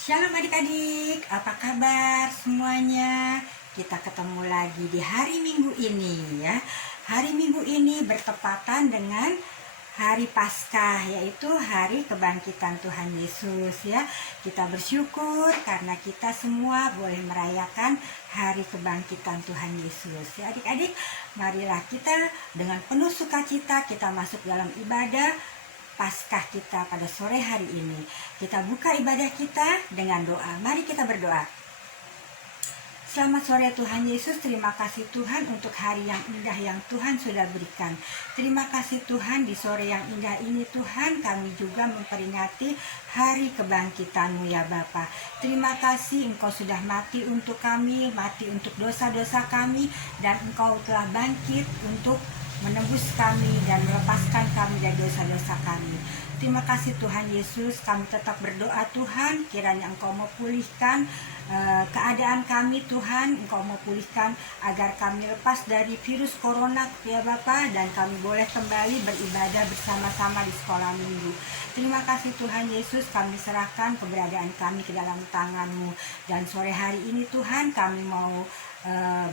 Shalom adik-adik, apa kabar semuanya? Kita ketemu lagi di hari Minggu ini ya. Hari Minggu ini bertepatan dengan hari Paskah, yaitu hari kebangkitan Tuhan Yesus ya. Kita bersyukur karena kita semua boleh merayakan hari kebangkitan Tuhan Yesus ya. Adik-adik, marilah kita dengan penuh sukacita kita masuk dalam ibadah Paskah kita pada sore hari ini. Kita buka ibadah kita dengan doa. Mari kita berdoa. Selamat sore Tuhan Yesus, terima kasih Tuhan untuk hari yang indah yang Tuhan sudah berikan. Terima kasih Tuhan, di sore yang indah ini Tuhan, kami juga memperingati hari kebangkitan-Mu ya Bapa. Terima kasih Engkau sudah mati untuk kami, mati untuk dosa-dosa kami, dan Engkau telah bangkit untuk menebus kami dan melepaskan kami dari dosa-dosa kami. Terima kasih Tuhan Yesus, kami tetap berdoa Tuhan, kiranya Engkau mau pulihkan keadaan kami Tuhan, Engkau mau pulihkan agar kami lepas dari virus corona ya Bapa, dan kami boleh kembali beribadah bersama-sama di sekolah minggu. Terima kasih Tuhan Yesus, kami serahkan keberadaan kami ke dalam tangan-Mu, dan sore hari ini Tuhan kami mau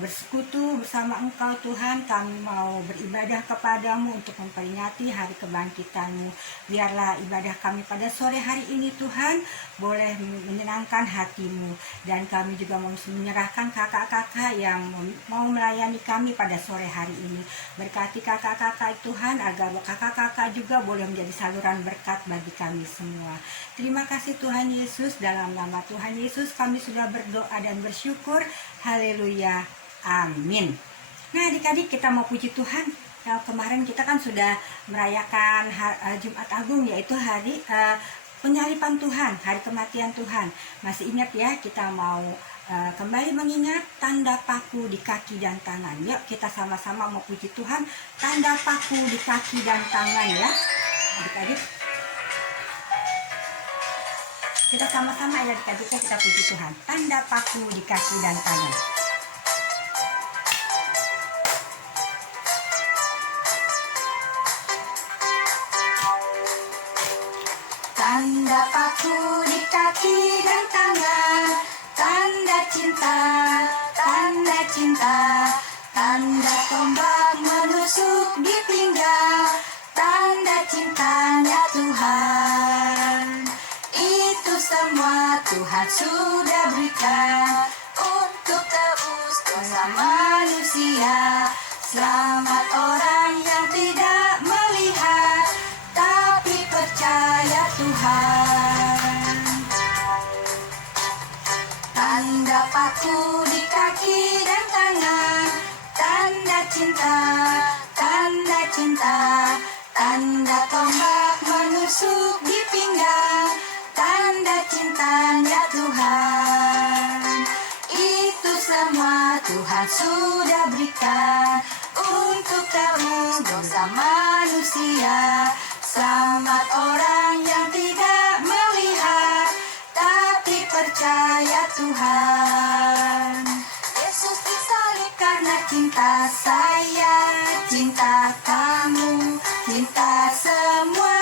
bersekutu bersama Engkau Tuhan, kami mau beribadah kepadamu untuk memperingati hari kebangkitan-Mu. Biarlah ibadah kami pada sore hari ini Tuhan boleh menyenangkan hati-Mu, dan kami juga mau menyerahkan kakak-kakak yang mau melayani kami pada sore hari ini. Berkati kakak-kakak Tuhan, agar kakak-kakak juga boleh menjadi saluran berkat bagi kami semua. Terima kasih Tuhan Yesus, dalam nama Tuhan Yesus kami sudah berdoa dan bersyukur. Haleluya, amin. Nah adik-adik, kita mau puji Tuhan. Kemarin kita kan sudah merayakan Jumat Agung, yaitu hari penyalipan Tuhan, hari kematian Tuhan. Masih ingat ya, kita mau kembali mengingat tanda paku di kaki dan tangan. Yuk kita sama-sama mau puji Tuhan, tanda paku di kaki dan tangan ya adik-adik. Kita sama-sama ya adik-adik, kita puji Tuhan, tanda paku di kaki dan tangan. Tanda paku di kaki dan tangan, tanda cinta, tanda cinta, tanda tombak menusuk di pinggang, tanda cintanya Tuhan. Itu semua Tuhan sudah berikan untuk tebus dosa manusia. Selamat orang yang tidak melihat tapi percaya Tuhan. Tanda paku di kaki dan tangan, tanda cinta, tanda cinta, tanda tombak menusuk di pinggang, tanda cintanya Tuhan. Itu semua Tuhan sudah berikan untuk tebus dosa manusia. Selamat orang yang tidak melihat tapi percaya Tuhan. Yesus disalib karena cinta saya, cinta kamu, cinta semua.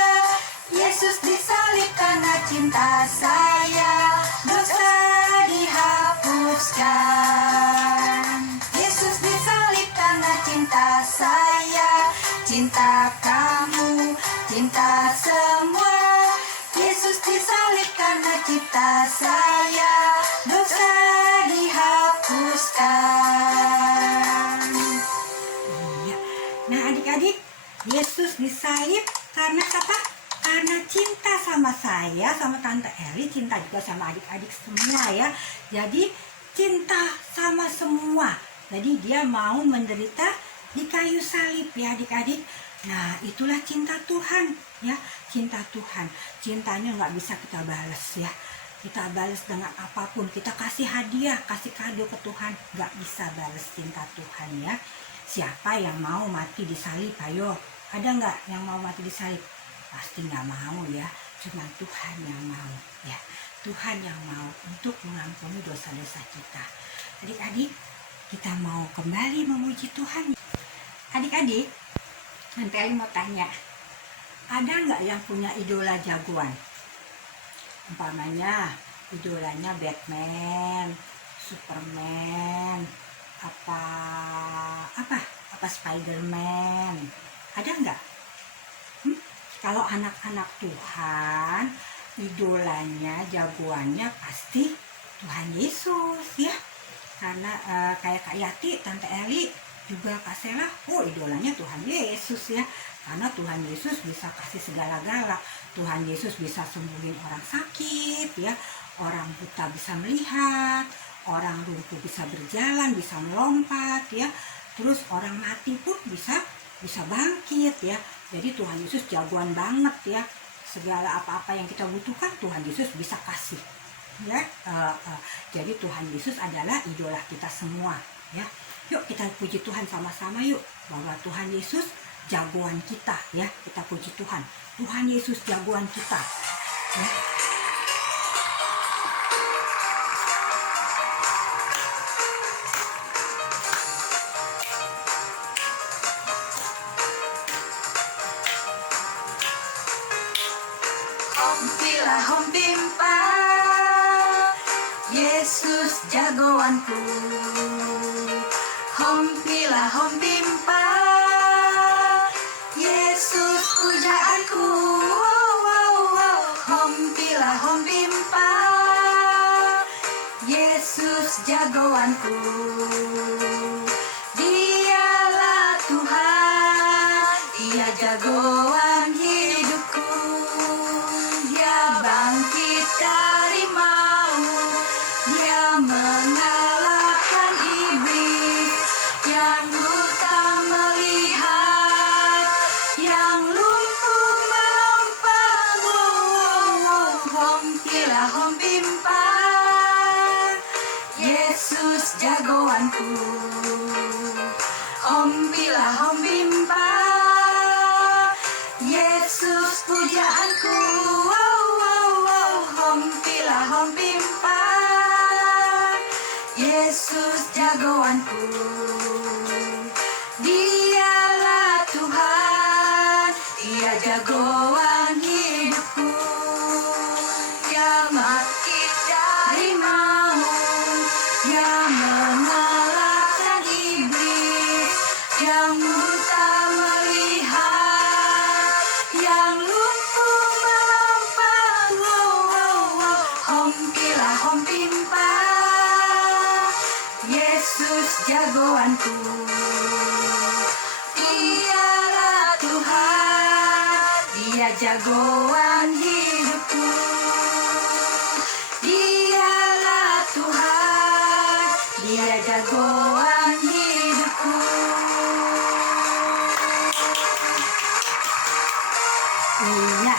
Yesus disalib karena cinta saya, dosa dihapuskan. Yesus disalib karena cinta saya, cinta kamu, cinta semua. Yesus disalib karena cinta saya, dosa dihapuskan. Nah adik-adik, Yesus disalib karena apa? Karena cinta sama saya, sama Tante Eli, cinta juga sama adik-adik semua ya. Jadi cinta sama semua. Jadi dia mau menderita di kayu salib ya adik-adik. Nah itulah cinta Tuhan ya, cinta Tuhan. Cintanya nggak bisa kita balas ya. Kita balas dengan apapun, kita kasih hadiah, kasih kado ke Tuhan, nggak bisa balas cinta Tuhan ya. Siapa yang mau mati di salib? Ayo, ada nggak yang mau mati di salib? Pasti nggak mau ya, cuma Tuhan yang mau ya. Tuhan yang mau untuk mengampuni dosa-dosa kita. Adik-adik, kita mau kembali memuji Tuhan. Adik-adik, nanti Eli mau tanya, ada nggak yang punya idola jagoan? Umpamanya idolanya Batman, Superman, apa apa apa Spiderman, ada nggak? Kalau anak-anak Tuhan, idolanya, jagoannya pasti Tuhan Yesus ya. Karena kayak Kak Yati, Tante Eli, juga Kak Sela, idolanya Tuhan Yesus ya. Karena Tuhan Yesus bisa kasih segala-gala. Tuhan Yesus bisa sembuhin orang sakit ya, orang buta bisa melihat, orang lumpuh bisa berjalan, bisa melompat ya. Terus orang mati pun bisa bangkit ya. Jadi Tuhan Yesus jagoan banget ya. Segala apa-apa yang kita butuhkan Tuhan Yesus bisa kasih ya. Jadi Tuhan Yesus adalah idola kita semua ya. Yuk kita puji Tuhan sama-sama yuk, bahwa Tuhan Yesus jagoan kita ya. Kita puji Tuhan, Tuhan Yesus jagoan kita ya. Hompilah hompimpa, Yesus jagoanku. Hompilah hompimpa, Yesus pujaanku. Hompilah hompimpa, Yesus jagoanku. Dialah Tuhan, Dia jagoan hidupku. Dia bangkit dari maut, Dia mengalahkan iblis. Yang buta melihat, yang lumpuh melompat. Hompilah hompimpa, Yesus jagoanku. Hompilah hompimpa, Yesus pujaanku. Hompilah hompimpa, Yesus jagoanku. Dialah Tuhan, Dia jagoan hidupku. Dia bangkit dari maut, Dia mengalahkan iblis. Yang buta melihat, yang lumpuh melompat. Hompilah hompimpa, Yesus jagoanku. Dialah Tuhan, Dia jagoan hidupku. Dialah Tuhan, Dia jagoan hidupku. Iya,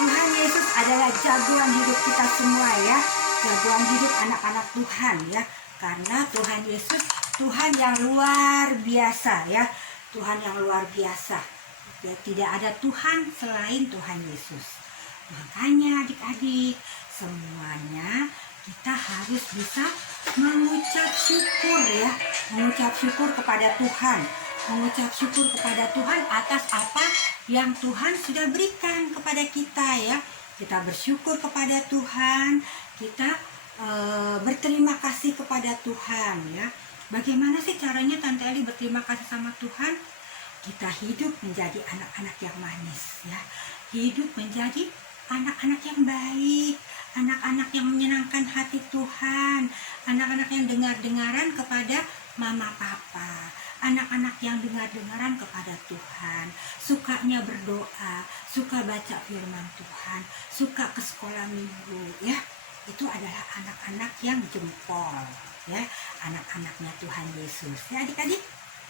Tuhan Yesus adalah jagoan hidup kita semua ya. Jagoan hidup anak-anak Tuhan ya. Karena Tuhan Yesus Tuhan yang luar biasa ya. Tuhan yang luar biasa ya. Tidak ada Tuhan selain Tuhan Yesus. Makanya adik-adik, semuanya kita harus bisa mengucap syukur ya. Mengucap syukur kepada Tuhan. Mengucap syukur kepada Tuhan atas apa yang Tuhan sudah berikan kepada kita ya. Kita bersyukur kepada Tuhan, kita berterima kasih kepada Tuhan ya. Bagaimana sih caranya Tante Eli berterima kasih sama Tuhan? Kita hidup menjadi anak-anak yang manis ya. Hidup menjadi anak-anak yang baik, anak-anak yang menyenangkan hati Tuhan, anak-anak yang dengar-dengaran kepada mama papa, anak-anak yang dengar-dengaran kepada Tuhan, sukanya berdoa, suka baca firman Tuhan, suka ke sekolah minggu ya. Itu adalah anak-anak yang jempol ya, anak-anaknya Tuhan Yesus ya adik-adik.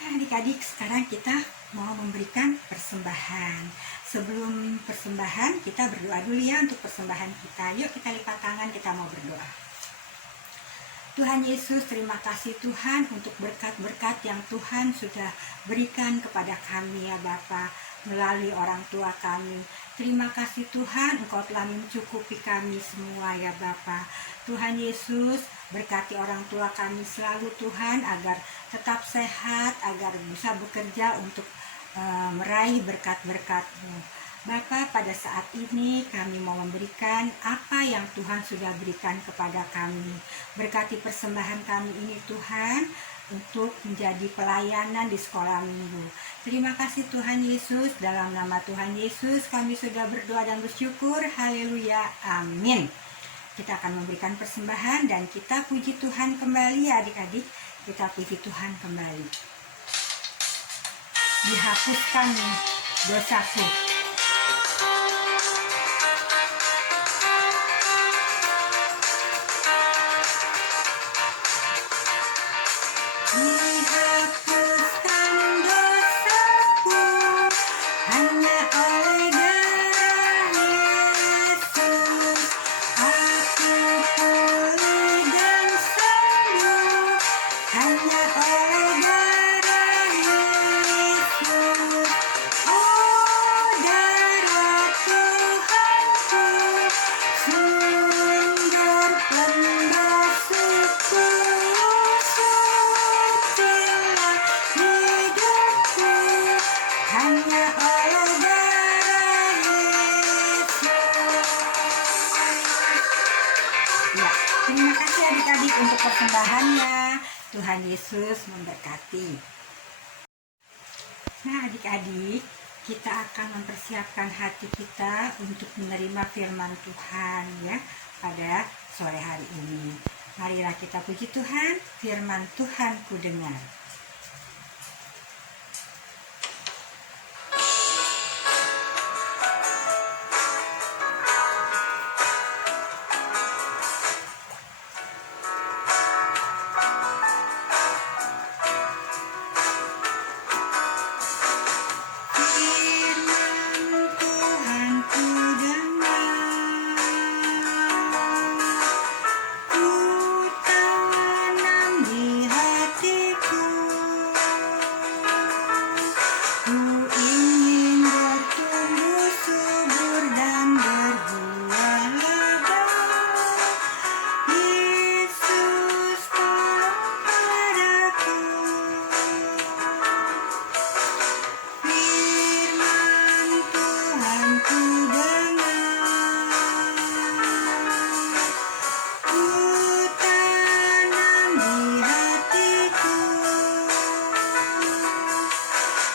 Adik-adik, sekarang kita mau memberikan persembahan. Sebelum persembahan kita berdoa dulu ya untuk persembahan kita. Yuk kita lipat tangan, kita mau berdoa. Tuhan Yesus, terima kasih Tuhan untuk berkat-berkat yang Tuhan sudah berikan kepada kami ya Bapa, melalui orang tua kami. Terima kasih Tuhan, Engkau telah mencukupi kami semua ya Bapa. Tuhan Yesus, berkati orang tua kami selalu Tuhan, agar tetap sehat, agar bisa bekerja untuk meraih berkat-berkat-Mu. Bapa, pada saat ini kami mau memberikan apa yang Tuhan sudah berikan kepada kami. Berkati persembahan kami ini Tuhan, untuk menjadi pelayanan di sekolah minggu. Terima kasih Tuhan Yesus, dalam nama Tuhan Yesus kami sudah berdoa dan bersyukur. Haleluya, amin. Kita akan memberikan persembahan dan kita puji Tuhan kembali ya adik-adik. Kita puji Tuhan kembali. Dihapuskan dosaku. Dihapuskan dosaku hanya oleh darah Yesus. Aku pulih dan sembuh hanya oleh darah Yesus. Oh, darah Tuhanku, sumber pembasuhku. Hanya oleh darah Yesus. Ya, terima kasih adik-adik untuk persembahannya. Tuhan Yesus memberkati. Nah adik-adik, kita akan mempersiapkan hati kita untuk menerima firman Tuhan ya pada sore hari ini. Marilah kita puji Tuhan, firman Tuhan ku dengar.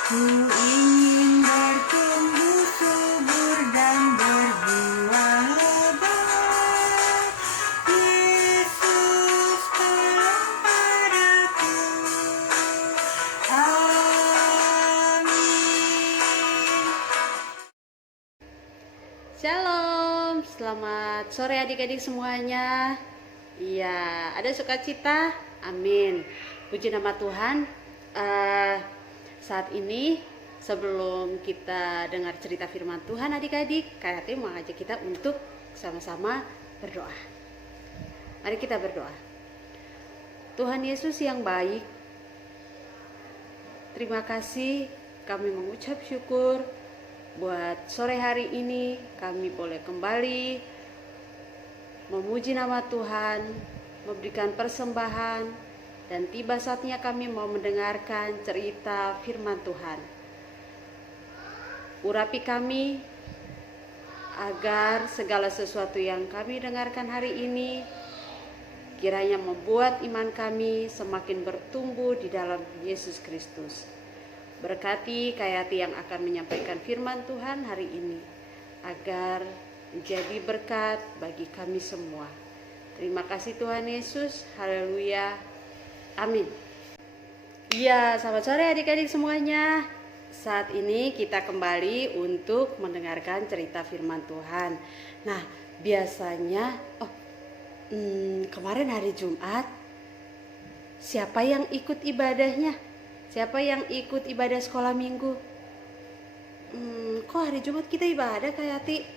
Ku ingin bertumbuh subur dan berbuah lebat. Yesus tolong padaku. Amin. Shalom, selamat sore adik-adik semuanya. Iya, ada sukacita? Amin. Puji nama Tuhan. Saat ini sebelum kita dengar cerita firman Tuhan adik-adik, KHT mengajak kita untuk sama-sama berdoa. Mari kita berdoa. Tuhan Yesus yang baik, terima kasih, kami mengucap syukur buat sore hari ini kami boleh kembali memuji nama Tuhan, memberikan persembahan, dan tiba saatnya kami mau mendengarkan cerita firman Tuhan. Urapi kami agar segala sesuatu yang kami dengarkan hari ini kiranya membuat iman kami semakin bertumbuh di dalam Yesus Kristus. Berkati Kayati yang akan menyampaikan firman Tuhan hari ini agar menjadi berkat bagi kami semua. Terima kasih Tuhan Yesus. Haleluya. Amin. Iya, selamat sore adik-adik semuanya. Saat ini kita kembali untuk mendengarkan cerita firman Tuhan. Nah, biasanya kemarin hari Jumat, siapa yang ikut ibadahnya? Siapa yang ikut ibadah sekolah minggu? Kok hari Jumat kita ibadah kayak Yati?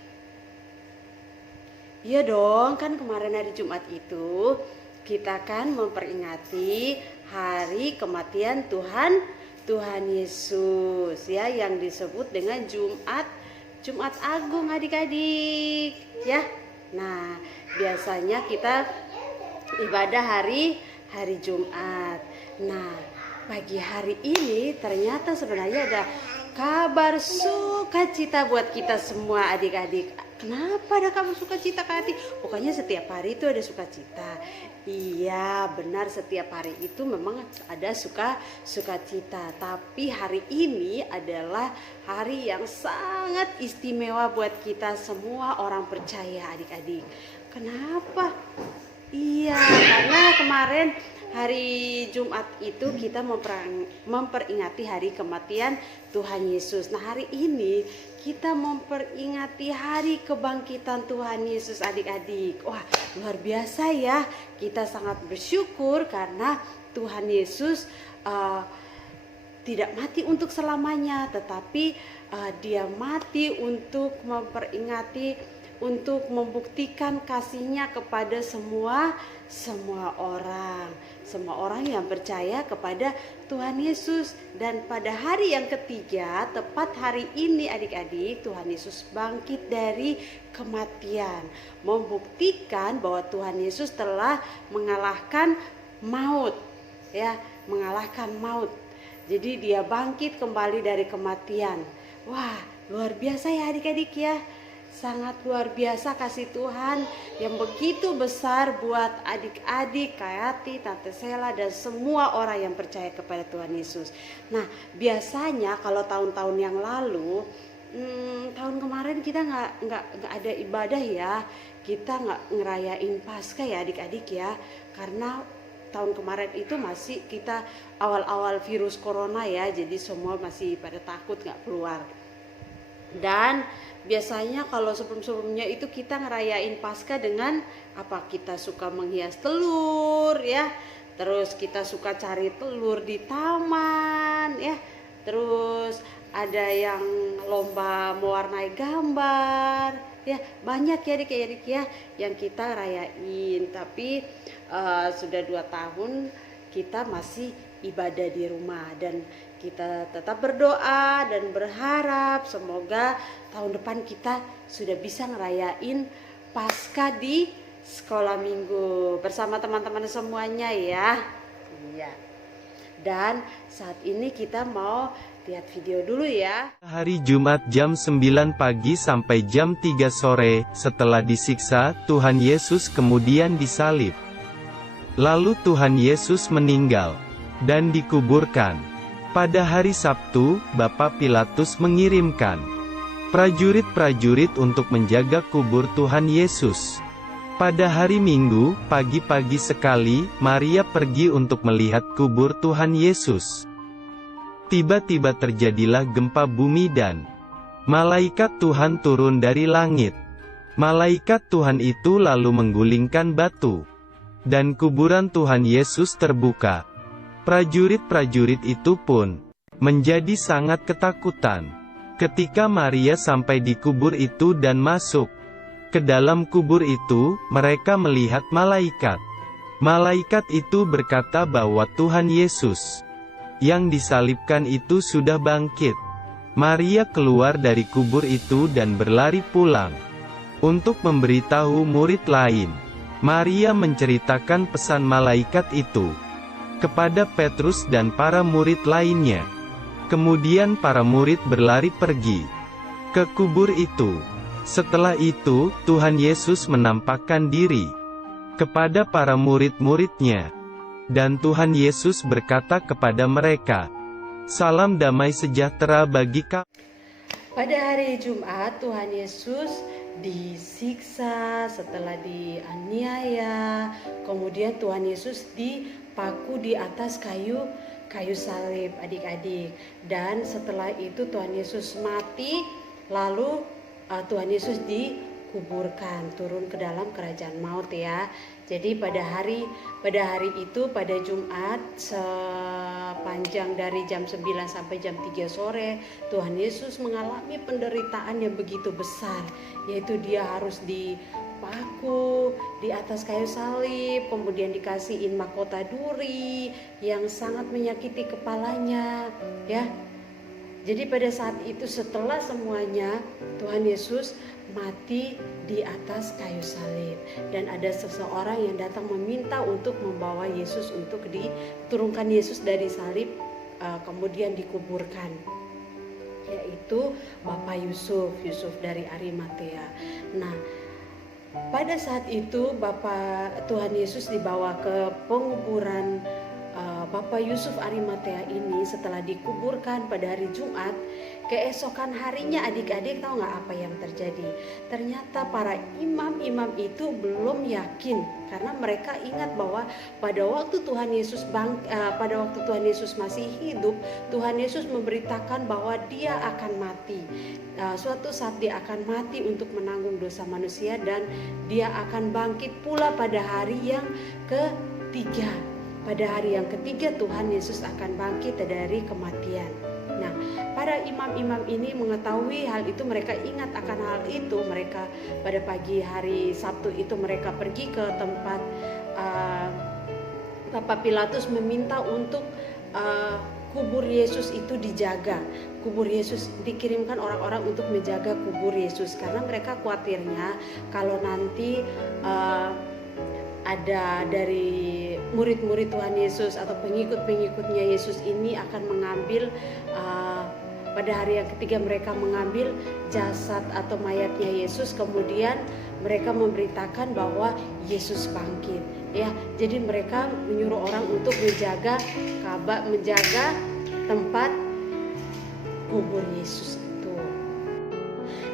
Iya dong, kan kemarin hari Jumat itu kita kan memperingati hari kematian Tuhan Yesus ya, yang disebut dengan Jumat Agung adik-adik ya. Nah, biasanya kita ibadah hari Jumat. Nah, pagi hari ini ternyata sebenarnya ada kabar sukacita buat kita semua adik-adik. Kenapa ada kabar sukacita Kak Ati? Pokoknya setiap hari itu ada sukacita. Iya benar, setiap hari itu memang ada sukacita. Tapi hari ini adalah hari yang sangat istimewa buat kita semua orang percaya adik-adik. Kenapa? Iya, karena kemarin hari Jumat itu kita memperingati hari kematian Tuhan Yesus. Nah hari ini kita memperingati hari kebangkitan Tuhan Yesus adik-adik. Wah luar biasa ya, kita sangat bersyukur karena Tuhan Yesus tidak mati untuk selamanya, tetapi dia mati untuk memperingati, untuk membuktikan kasihnya kepada semua orang yang percaya kepada Tuhan Yesus. Dan pada hari yang ketiga, tepat hari ini adik-adik, Tuhan Yesus bangkit dari kematian, membuktikan bahwa Tuhan Yesus telah mengalahkan maut, ya, mengalahkan maut. Jadi dia bangkit kembali dari kematian. Wah, luar biasa ya adik-adik ya. Sangat luar biasa kasih Tuhan yang begitu besar buat adik-adik, Kayati, Tante Sela, dan semua orang yang percaya kepada Tuhan Yesus. Nah, biasanya kalau tahun-tahun yang lalu, tahun kemarin kita nggak ada ibadah ya, kita nggak ngerayain Paskah ya adik-adik ya, karena tahun kemarin itu masih kita awal-awal virus corona ya, jadi semua masih pada takut nggak keluar. Dan biasanya kalau sebelum-sebelumnya itu kita ngerayain Paskah dengan apa? Kita suka menghias telur ya. Terus kita suka cari telur di taman ya. Terus ada yang lomba mewarnai gambar ya. Banyak ya adik-adik ya yang kita rayain. Tapi sudah 2 tahun kita masih ibadah di rumah, dan kita tetap berdoa dan berharap semoga tahun depan kita sudah bisa ngerayain Paskah di sekolah minggu bersama teman-teman semuanya ya. Iya. Dan saat ini kita mau lihat video dulu ya. Hari Jumat jam 9 pagi sampai jam 3 sore, setelah disiksa, Tuhan Yesus kemudian disalib. Lalu Tuhan Yesus meninggal dan dikuburkan. Pada hari Sabtu, Bapak Pilatus mengirimkan prajurit-prajurit untuk menjaga kubur Tuhan Yesus. Pada hari Minggu, pagi-pagi sekali, Maria pergi untuk melihat kubur Tuhan Yesus. Tiba-tiba terjadilah gempa bumi dan malaikat Tuhan turun dari langit. Malaikat Tuhan itu lalu menggulingkan batu, dan kuburan Tuhan Yesus terbuka. Prajurit-prajurit itu pun menjadi sangat ketakutan ketika Maria sampai di kubur itu dan masuk ke dalam kubur itu. Mereka melihat malaikat. Malaikat itu berkata bahwa Tuhan Yesus yang disalibkan itu sudah bangkit. Maria keluar dari kubur itu dan berlari pulang untuk memberitahu murid lain. Maria menceritakan pesan malaikat itu kepada Petrus dan para murid lainnya. Kemudian para murid berlari pergi ke kubur itu. Setelah itu, Tuhan Yesus menampakkan diri kepada para murid-muridnya. Dan Tuhan Yesus berkata kepada mereka, "Salam damai sejahtera bagi kamu." Pada hari Jumat, Tuhan Yesus disiksa, setelah dianiaya, kemudian Tuhan Yesus dipaku di atas kayu salib adik-adik. Dan setelah itu Tuhan Yesus mati, lalu Tuhan Yesus dikuburkan, turun ke dalam kerajaan maut ya. Jadi pada hari itu, pada Jumat, sepanjang dari jam 9 sampai jam 3 sore, Tuhan Yesus mengalami penderitaan yang begitu besar, yaitu dia harus dipaku di atas kayu salib, kemudian dikasihin mahkota duri yang sangat menyakiti kepalanya ya. Jadi pada saat itu, setelah semuanya, Tuhan Yesus mati di atas kayu salib, dan ada seseorang yang datang meminta untuk membawa Yesus, untuk diturunkan Yesus dari salib, kemudian dikuburkan yaitu Bapak Yusuf dari Arimatea. Nah, pada saat itu Bapak Tuhan Yesus dibawa ke penguburan Bapak Yusuf Arimatea ini. Setelah dikuburkan pada hari Jumat, keesokan harinya adik-adik tahu nggak apa yang terjadi? Ternyata para imam-imam itu belum yakin, karena mereka ingat bahwa pada waktu Tuhan Yesus masih hidup, Tuhan Yesus memberitakan bahwa dia akan mati. Suatu saat dia akan mati untuk menanggung dosa manusia, dan dia akan bangkit pula pada hari yang ketiga. Pada hari yang ketiga Tuhan Yesus akan bangkit dari kematian. Nah, para imam-imam ini mengetahui hal itu, mereka ingat akan hal itu. Mereka pada pagi hari Sabtu itu mereka pergi ke tempat Bapak Pilatus meminta untuk kubur Yesus itu dijaga. Kubur Yesus dikirimkan orang-orang untuk menjaga kubur Yesus, karena mereka khawatirnya kalau nanti ada dari murid-murid Tuhan Yesus atau pengikut-pengikutnya Yesus ini akan mengambil pada hari yang ketiga, mereka mengambil jasad atau mayatnya Yesus, kemudian mereka memberitakan bahwa Yesus bangkit. Ya, jadi mereka menyuruh orang untuk menjaga tempat kubur Yesus itu.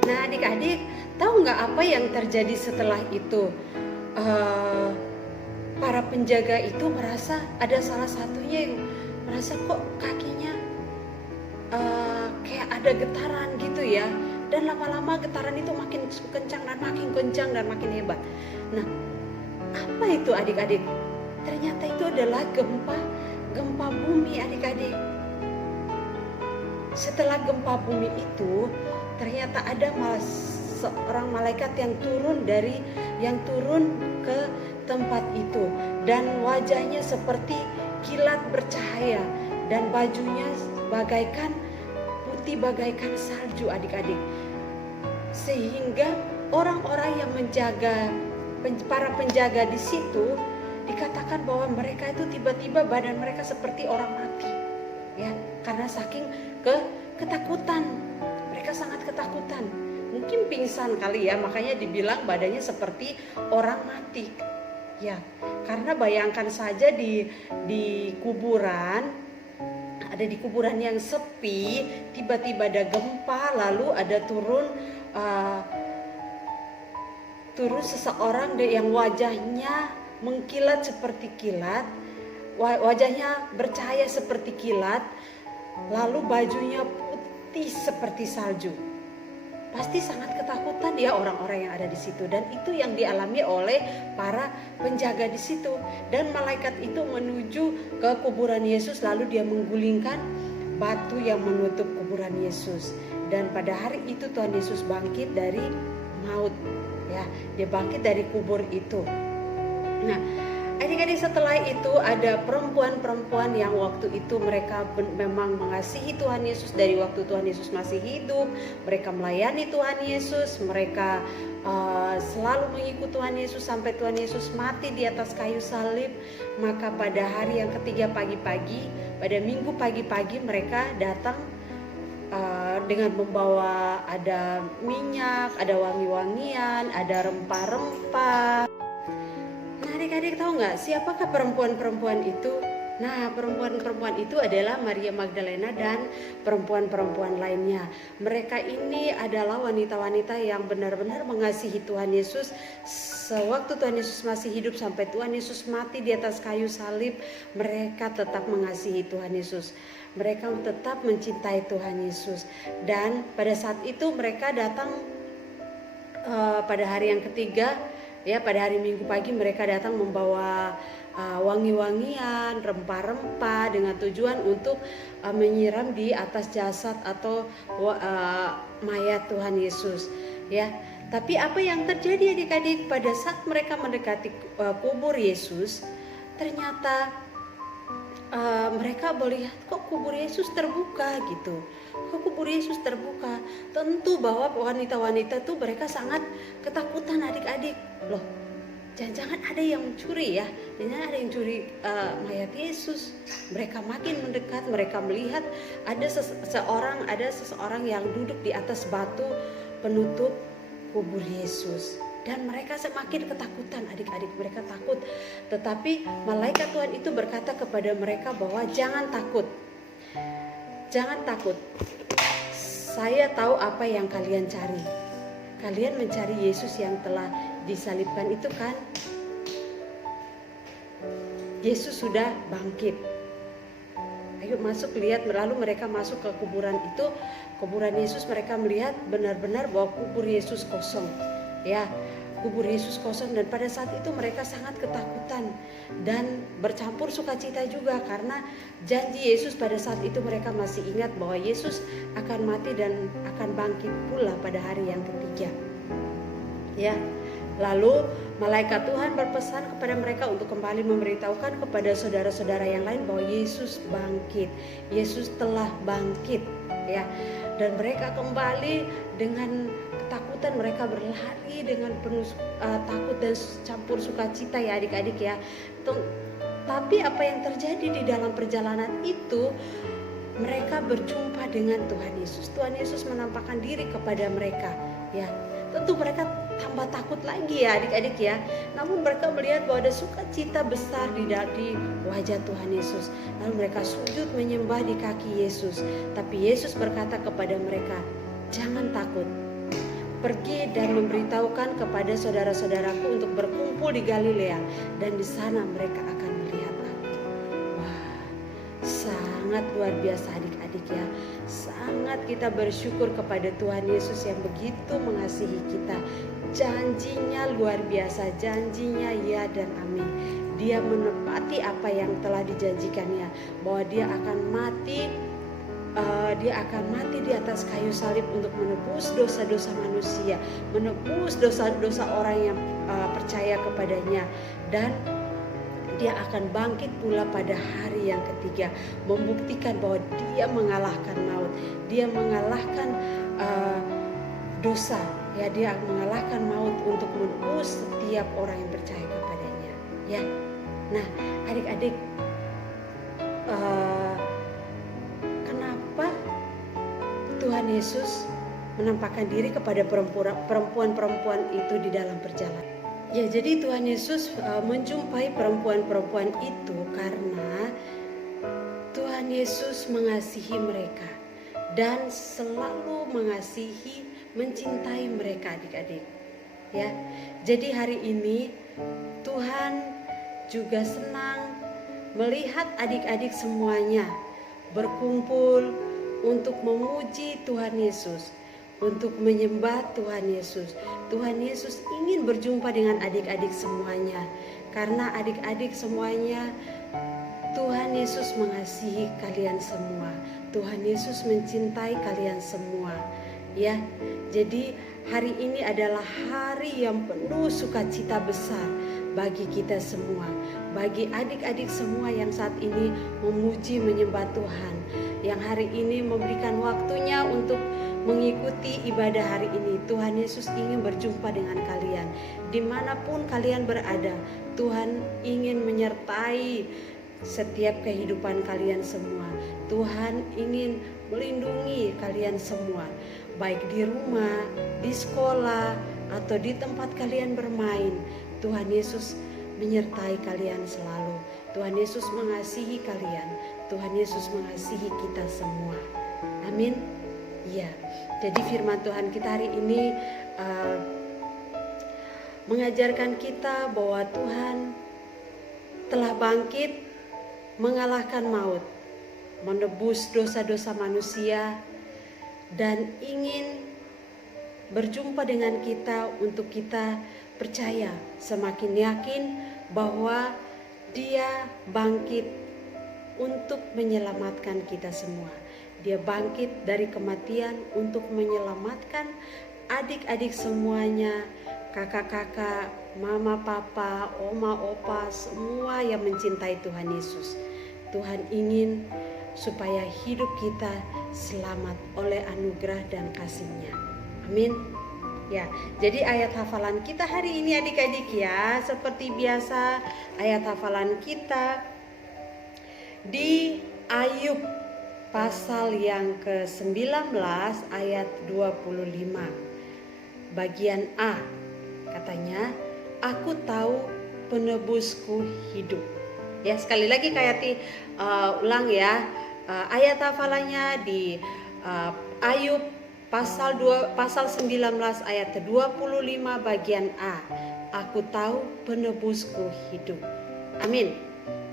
Nah, adik-adik tahu nggak apa yang terjadi setelah itu? Para penjaga itu merasa ada salah satunya yang merasa kok kakinya kayak ada getaran gitu ya, dan lama-lama getaran itu makin kencang dan makin hebat. Nah, apa itu adik-adik? Ternyata itu adalah gempa bumi adik-adik. Setelah gempa bumi itu ternyata ada seorang malaikat yang turun ke tempat itu, dan wajahnya seperti kilat bercahaya, dan bajunya putih bagaikan salju adik-adik. Sehingga orang-orang yang para penjaga di situ dikatakan bahwa mereka itu tiba-tiba badan mereka seperti orang mati, ya, karena saking ketakutan. Mereka sangat ketakutan. Mungkin pingsan kali ya, makanya dibilang badannya seperti orang mati. Ya, karena bayangkan saja di kuburan, ada di kuburan yang sepi, tiba-tiba ada gempa, lalu ada turun seseorang yang wajahnya mengkilat seperti kilat, wajahnya bercahaya seperti kilat, lalu bajunya putih seperti salju. Pasti sangat ketakutan ya orang-orang yang ada di situ, dan itu yang dialami oleh para penjaga di situ. Dan malaikat itu menuju ke kuburan Yesus, lalu dia menggulingkan batu yang menutup kuburan Yesus. Dan pada hari itu Tuhan Yesus bangkit dari maut, ya, dia bangkit dari kubur itu. Nah, adik-adik, setelah itu ada perempuan-perempuan yang waktu itu mereka memang mengasihi Tuhan Yesus dari waktu Tuhan Yesus masih hidup. Mereka melayani Tuhan Yesus, mereka selalu mengikuti Tuhan Yesus sampai Tuhan Yesus mati di atas kayu salib. Maka pada hari yang ketiga pagi-pagi, pada minggu pagi-pagi mereka datang dengan membawa ada minyak, ada wangi-wangian, ada rempah-rempah. Nah, adik-adik tahu nggak siapakah perempuan-perempuan itu? Nah, perempuan-perempuan itu adalah Maria Magdalena dan perempuan-perempuan lainnya. Mereka ini adalah wanita-wanita yang benar-benar mengasihi Tuhan Yesus. Sewaktu Tuhan Yesus masih hidup sampai Tuhan Yesus mati di atas kayu salib, mereka tetap mengasihi Tuhan Yesus. Mereka tetap mencintai Tuhan Yesus. Dan pada saat itu mereka datang pada hari yang ketiga, ya, pada hari Minggu pagi mereka datang membawa wangi-wangian, rempah-rempah dengan tujuan untuk menyiram di atas jasad atau mayat Tuhan Yesus, ya. Tapi apa yang terjadi adik-adik pada saat mereka mendekati kubur Yesus, ternyata mereka melihat kok kubur Yesus terbuka gitu. Kok kubur Yesus terbuka? Tentu bahwa wanita-wanita tuh mereka sangat ketakutan adik-adik. Loh, jangan-jangan ada yang mencuri ya, jangan ada yang curi mayat Yesus. Mereka makin mendekat, mereka melihat ada seseorang yang duduk di atas batu penutup kubur Yesus. Dan mereka semakin ketakutan, adik-adik, mereka takut. Tetapi malaikat Tuhan itu berkata kepada mereka bahwa jangan takut. Jangan takut. Saya tahu apa yang kalian cari. Kalian mencari Yesus yang telah disalibkan itu kan? Yesus sudah bangkit. Ayo masuk lihat. Lalu mereka masuk ke kuburan itu. Kuburan Yesus, mereka melihat benar-benar bahwa kubur Yesus kosong. Ya, kubur Yesus kosong, dan pada saat itu mereka sangat ketakutan dan bercampur sukacita juga karena janji Yesus pada saat itu mereka masih ingat bahwa Yesus akan mati dan akan bangkit pula pada hari yang ketiga. Ya, lalu malaikat Tuhan berpesan kepada mereka untuk kembali memberitahukan kepada saudara-saudara yang lain bahwa Yesus bangkit, Yesus telah bangkit, ya. Dan mereka kembali dengan ketakutan, mereka berlari dengan penuh takut dan campur sukacita ya adik-adik ya. Tapi apa yang terjadi di dalam perjalanan itu, mereka berjumpa dengan Tuhan Yesus. Tuhan Yesus menampakkan diri kepada mereka ya. Tentu mereka tambah takut lagi ya adik-adik ya. Namun mereka melihat bahwa ada sukacita besar di wajah Tuhan Yesus. Lalu mereka sujud menyembah di kaki Yesus. Tapi Yesus berkata kepada mereka, jangan takut. Pergi dan memberitahukan kepada saudara-saudaraku untuk berkumpul di Galilea, dan di sana mereka akan melihat aku. Wah, sangat luar biasa adik-adik ya. Sangat kita bersyukur kepada Tuhan Yesus yang begitu mengasihi kita. Janjinya luar biasa, janjinya ya dan amin. Dia menepati apa yang telah dijanjikannya, bahwa dia akan mati di atas kayu salib untuk menebus dosa-dosa manusia, menebus dosa-dosa orang yang percaya kepadanya, dan dia akan bangkit pula pada hari yang ketiga, membuktikan bahwa dia mengalahkan maut, dia mengalahkan dosa, ya, dia mengalahkan maut untuk menebus setiap orang yang percaya kepadanya, ya. Nah, adik-adik, kenapa Tuhan Yesus menampakkan diri kepada perempuan-perempuan itu di dalam perjalanan? Ya, jadi Tuhan Yesus menjumpai perempuan-perempuan itu karena Tuhan Yesus mengasihi mereka dan selalu mengasihi, mencintai mereka adik-adik. Ya, jadi hari ini Tuhan juga senang melihat adik-adik semuanya berkumpul untuk memuji Tuhan Yesus, untuk menyembah Tuhan Yesus. Tuhan Yesus ingin berjumpa dengan adik-adik semuanya, karena adik-adik semuanya Tuhan Yesus mengasihi kalian semua. Tuhan Yesus mencintai kalian semua. Ya, jadi hari ini adalah hari yang penuh sukacita besar bagi kita semua, bagi adik-adik semua yang saat ini memuji menyembah Tuhan, yang hari ini memberikan waktunya untuk mengikuti ibadah hari ini. Tuhan Yesus ingin berjumpa dengan kalian dimanapun kalian berada. Tuhan ingin menyertai setiap kehidupan kalian semua. Tuhan ingin melindungi kalian semua, baik di rumah, di sekolah, atau di tempat kalian bermain. Tuhan Yesus menyertai kalian selalu. Tuhan Yesus mengasihi kalian. Tuhan Yesus mengasihi kita semua. Amin. Ya, jadi firman Tuhan kita hari ini mengajarkan kita bahwa Tuhan telah bangkit, mengalahkan maut, menebus dosa-dosa manusia, dan ingin berjumpa dengan kita untuk kita percaya, semakin yakin bahwa Dia bangkit untuk menyelamatkan kita semua. Dia bangkit dari kematian untuk menyelamatkan adik-adik semuanya, kakak-kakak, mama, papa, oma, opa, semua yang mencintai Tuhan Yesus. Tuhan ingin supaya hidup kita selamat oleh anugerah dan kasih-Nya. Amin. Ya, jadi ayat hafalan kita hari ini adik-adik ya, seperti biasa ayat hafalan kita di Ayub pasal yang ke-19 ayat 25. Bagian A, katanya, aku tahu penebusku hidup. Ya, sekali lagi Kayati ulang ya, ayat hafalannya di Ayub pasal 19 ayat 25 bagian A. Aku tahu penebusku hidup. Amin.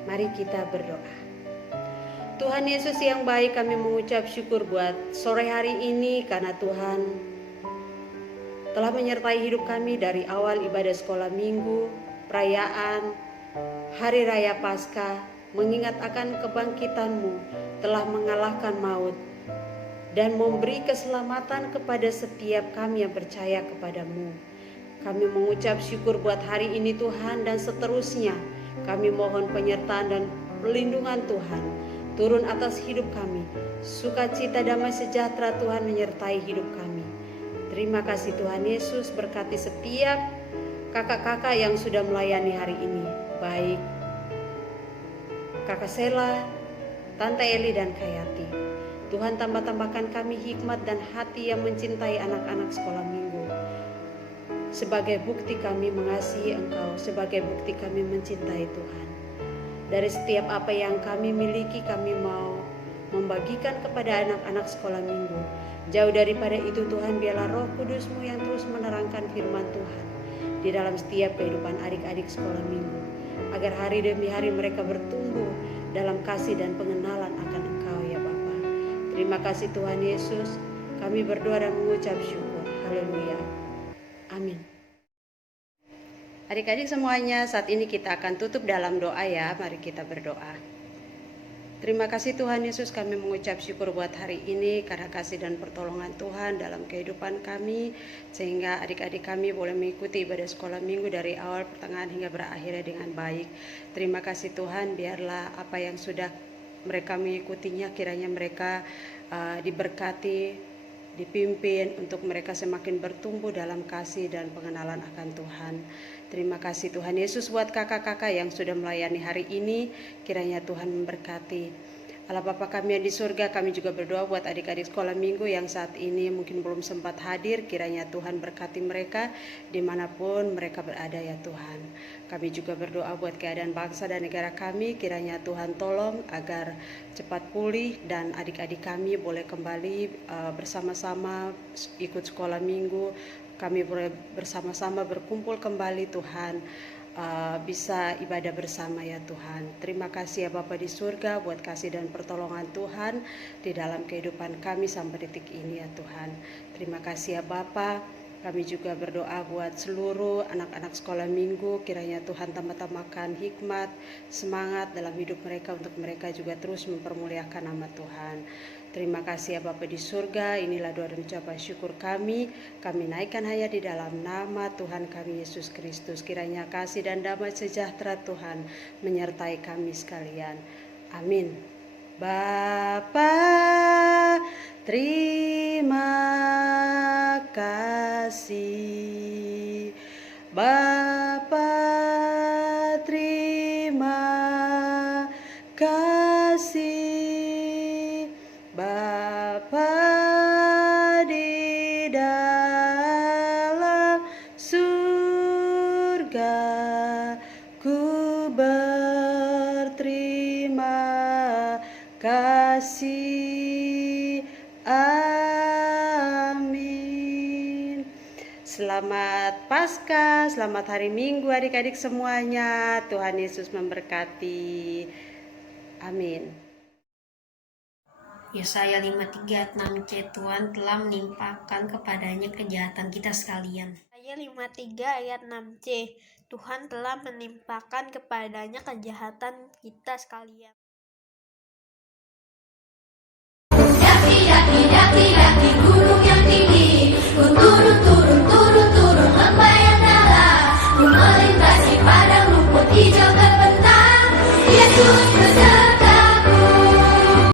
Mari kita berdoa. Tuhan Yesus yang baik, kami mengucap syukur buat sore hari ini karena Tuhan telah menyertai hidup kami dari awal ibadah sekolah minggu, perayaan, hari raya Paskah, mengingat akan kebangkitan-Mu telah mengalahkan maut dan memberi keselamatan kepada setiap kami yang percaya kepada-Mu. Kami mengucap syukur buat hari ini Tuhan, dan seterusnya kami mohon penyertaan dan perlindungan Tuhan turun atas hidup kami. Sukacita damai sejahtera Tuhan menyertai hidup kami. Terima kasih Tuhan Yesus, berkati setiap kakak-kakak yang sudah melayani hari ini, baik Kakak Sela, Tante Eli dan Kayati. Tuhan tambahkan kami hikmat dan hati yang mencintai anak-anak sekolah minggu. Sebagai bukti kami mengasihi Engkau, sebagai bukti kami mencintai Tuhan. Dari setiap apa yang kami miliki, kami mau membagikan kepada anak-anak sekolah minggu. Jauh daripada itu Tuhan, biarlah Roh Kudus-Mu yang terus menerangkan firman Tuhan di dalam setiap kehidupan adik-adik sekolah minggu, agar hari demi hari mereka bertumbuh dalam kasih dan pengenalan akan Engkau ya Bapa. Terima kasih Tuhan Yesus, kami berdoa dan mengucap syukur. Haleluya. Amin. Adik-adik semuanya, saat ini kita akan tutup dalam doa ya. Mari kita berdoa. Terima kasih Tuhan Yesus, kami mengucap syukur buat hari ini karena kasih dan pertolongan Tuhan dalam kehidupan kami, sehingga adik-adik kami boleh mengikuti ibadah sekolah minggu dari awal, pertengahan hingga berakhirnya dengan baik. Terima kasih Tuhan, biarlah apa yang sudah mereka mengikutinya kiranya mereka diberkati, dipimpin untuk mereka semakin bertumbuh dalam kasih dan pengenalan akan Tuhan. Terima kasih Tuhan Yesus buat kakak-kakak yang sudah melayani hari ini, kiranya Tuhan memberkati. Allah Bapa kami yang di surga, kami juga berdoa buat adik-adik sekolah minggu yang saat ini mungkin belum sempat hadir, kiranya Tuhan berkati mereka dimanapun mereka berada ya Tuhan. Kami juga berdoa buat keadaan bangsa dan negara kami, kiranya Tuhan tolong agar cepat pulih dan adik-adik kami boleh kembali bersama-sama ikut sekolah minggu. Kami boleh bersama-sama berkumpul kembali Tuhan, bisa ibadah bersama ya Tuhan. Terima kasih ya Bapa di surga buat kasih dan pertolongan Tuhan di dalam kehidupan kami sampai detik ini ya Tuhan. Terima kasih ya Bapa. Kami juga berdoa buat seluruh anak-anak sekolah minggu, kiranya Tuhan tambah-tambahkan hikmat, semangat dalam hidup mereka untuk mereka juga terus mempermuliakan nama Tuhan. Terima kasih ya Bapa di surga, inilah doa dan ucapan syukur kami naikkan hanya di dalam nama Tuhan kami Yesus Kristus. Kiranya kasih dan damai sejahtera Tuhan menyertai kami sekalian. Amin. Bapa, terima kasih. Bapa, terima kasih. Bapa di dalam surga, ku berterima kasih. Amin. Selamat Paskah, selamat hari Minggu adik-adik semuanya. Tuhan Yesus memberkati. Amin. Yesaya 53 ayat 6c, Tuhan telah menimpakan kepadanya kejahatan kita sekalian. Yesaya 53 ayat 6c, Tuhan telah menimpakan kepadanya kejahatan kita sekalian.